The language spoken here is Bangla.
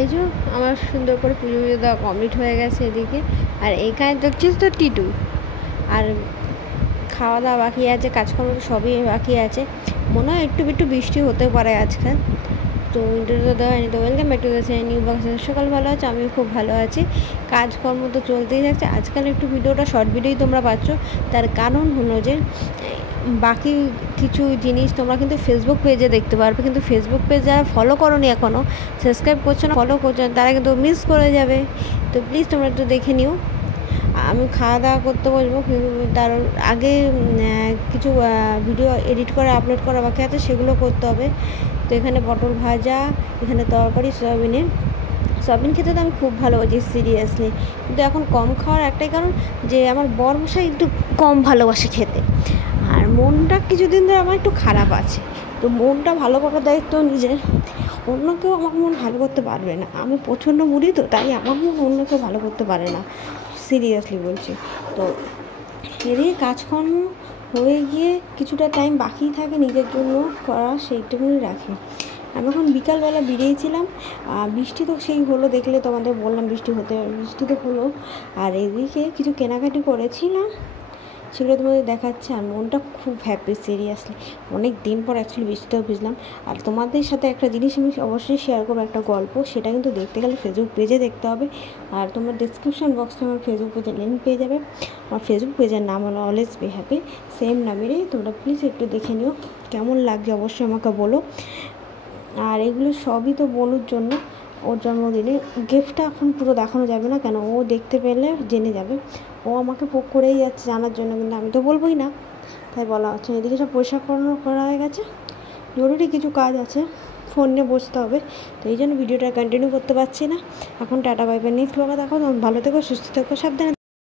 এই যে আমার সুন্দর করে পুজো দেওয়া কমপ্লিট হয়ে গেছে এদিকে। আর এখানে দেখছিস তো টিটু। আর খাওয়া দাওয়া বাকি আছে, কাজকর্ম তো সবই বাকি আছে। মনে হয় একটু একটু বৃষ্টি হতে পারে আজকাল। তো ইন্টারভিউ তো দেওয়া হয়নি। তো welcome back to the channel new box. সকাল ভালো আছে, আমি খুব ভালো আছি। কাজকর্ম তো চলতেই থাকছে। আজকাল একটু ভিডিওটা শর্ট ভিডিওই তোমরা পাচ্ছ। তার কারণ হলো যে বাকি কিছু জিনিস তোমরা কিন্তু ফেসবুক পেজে দেখতে পারবে, কিন্তু ফেসবুক পেজ যারা ফলো করোনি এখনও, সাবস্ক্রাইব করছো না, ফলো করছো না, তারা কিন্তু মিস করে যাবে। তো প্লিজ তোমরা একটু দেখে নিও। আমি খাওয়া দাওয়া করতে বসবো, কিন্তু তার আগে কিছু ভিডিও এডিট করা আপলোড করা বাকি আছে, সেগুলো করতে হবে। তো এখানে পটল ভাজা, এখানে তরকারি সয়াবিনের। সয়াবিন খেতে তো আমি খুব ভালোবাসি সিরিয়াসলি, কিন্তু এখন কম খাওয়ার একটাই কারণ যে আমার বরমশাই একটু কম ভালোবাসে খেতে। আর মনটা কিছুদিন ধরে আমার একটু খারাপ আছে। তো মনটা ভালো করার দায়িত্ব নিজের। অন্য কেউ আমার মন ভালো করতে পারবে না। আমি প্রচণ্ড মুড়ি, তো তাই আমার মন অন্য কেউ ভালো করতে পারে না, সিরিয়াসলি বলছি। তো এদিকে কাজকর্ম হয়ে গিয়ে কিছুটা টাইম বাকি থাকে নিজের জন্য করা, সেইটুকুনি রাখি। আমি এখন বিকালবেলা বেরিয়েছিলাম। বৃষ্টি তো সেই হলো, দেখলে তোমাদের বললাম বৃষ্টি তো হলো। আর এদিকে কিছু কেনাকাটি করেছিলাম, সেগুলো তোমাদের দেখাচ্ছে। আর মনটা খুব হ্যাপি সিরিয়াসলি। অনেক দিন পর অ্যাকচুয়ালি বৃষ্টিতেও ভিজলাম। আর তোমাদের সাথে একটা জিনিস আমি অবশ্যই শেয়ার করবো, একটা গল্প। সেটা কিন্তু দেখতে গেলে ফেসবুক পেজে দেখতে হবে। আর তোমরা ডিসক্রিপশান বক্সে আমার ফেসবুক পেজের লিঙ্ক পেয়ে যাবে। আমার ফেসবুক পেজের নাম হলো অলওয়েজ বি হ্যাপি, সেম নামেরই। তোমরা প্লিজ একটু দেখে নিও, কেমন লাগছে অবশ্যই আমাকে বলো। আর এগুলো সবই তো বলুর জন্য, ওর জন্মদিনে। গিফটটা এখন পুরো দেখানো যাবে না, কেন ও দেখতে পেলে জেনে যাবে। ও আমাকে পোক করেই যাচ্ছে জানার জন্য, কিন্তু আমি তো বলবোই না, তাই বলা হচ্ছে। এদিকে সব পরিষ্কার করা হয়ে গেছে। জরুরি কিছু কাজ আছে, ফোন নিয়ে বসতে হবে, তো এই জন্য ভিডিওটা কন্টিনিউ করতে পারছি না। এখন টাটা বাই বাই, নেক্সট ব্লগে দেখো। ভালো থেকো, সুস্থ থেকো, সাবধানে।